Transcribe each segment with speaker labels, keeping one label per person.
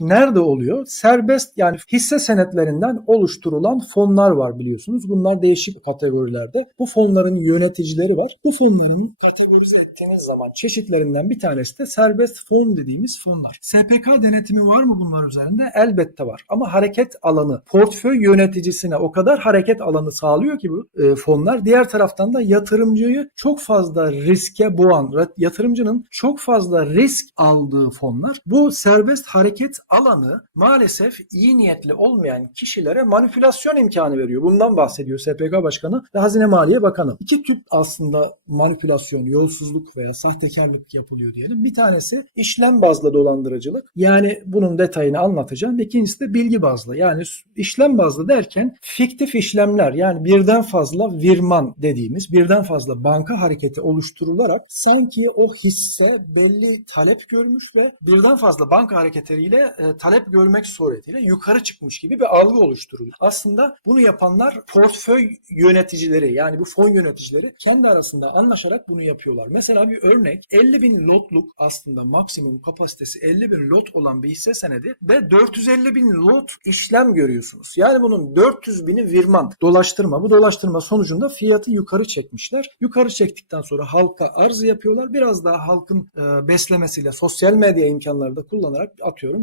Speaker 1: nerede oluyor? Serbest yani hisse senetlerinden oluşturulan fonlar var biliyorsunuz. Bunlar değişik kategorilerde. Bu fonların yöneticileri var. Bu fonların kategorize ettiğiniz zaman çeşitlerinden bir tanesi de serbest fon dediğimiz fonlar. SPK denetimi var mı bunlar üzerinde? Elbette var. Ama hareket alanı, portföy yöneticisine o kadar hareket alanı sağlıyor ki bu e, fonlar. Diğer taraftan da yatırımcıyı çok fazla riske boğan, yatırımcının çok fazla risk aldığı fonlar. Bu serbest hareket alanı maalesef iyi niyetli olmayan kişilere manipülasyon imkanı veriyor. Bundan bahsediyor SPK Başkanı ve Hazine Maliye Bakanı. İki tip aslında manipülasyon, yolsuzluk veya sahtekarlık yapılıyor diyelim. Bir tanesi işlem bazlı dolandırıcılık. Yani bunun detayını anlatacağım. İkincisi de bilgi bazlı. Yani işlem bazlı derken fiktif işlemler yani birden fazla virman dediğimiz birden fazla banka hareketi oluşturularak sanki o hisse belli talep görmüş ve birden fazla banka hareketleriyle e, talep görmek suretiyle yukarı çıkmış gibi bir algı oluşturuluyor. Aslında bunu yapanlar portföy yöneticileri yani bu fon yöneticileri kendi arasında anlaşarak bunu yapıyorlar. Mesela bir örnek 50 bin lotluk aslında maksimum kapasitesi 50 bin lot olan bir hisse senedi ve 450 bin lot işlem görüyorsunuz. Yani bunun 400 bini virman dolaştırma. Bu dolaştırma sonucunda fiyatı yukarı çekmişler. Yukarı çektikten sonra halka arz yapıyorlar. Biraz daha halkın e, beslemesiyle sosyal medya imkanları da kullanarak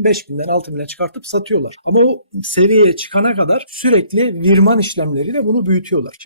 Speaker 1: atıyorum 5000'den 6000'e çıkartıp satıyorlar. Ama o seviyeye çıkana kadar sürekli virman işlemleriyle bunu büyütüyorlar.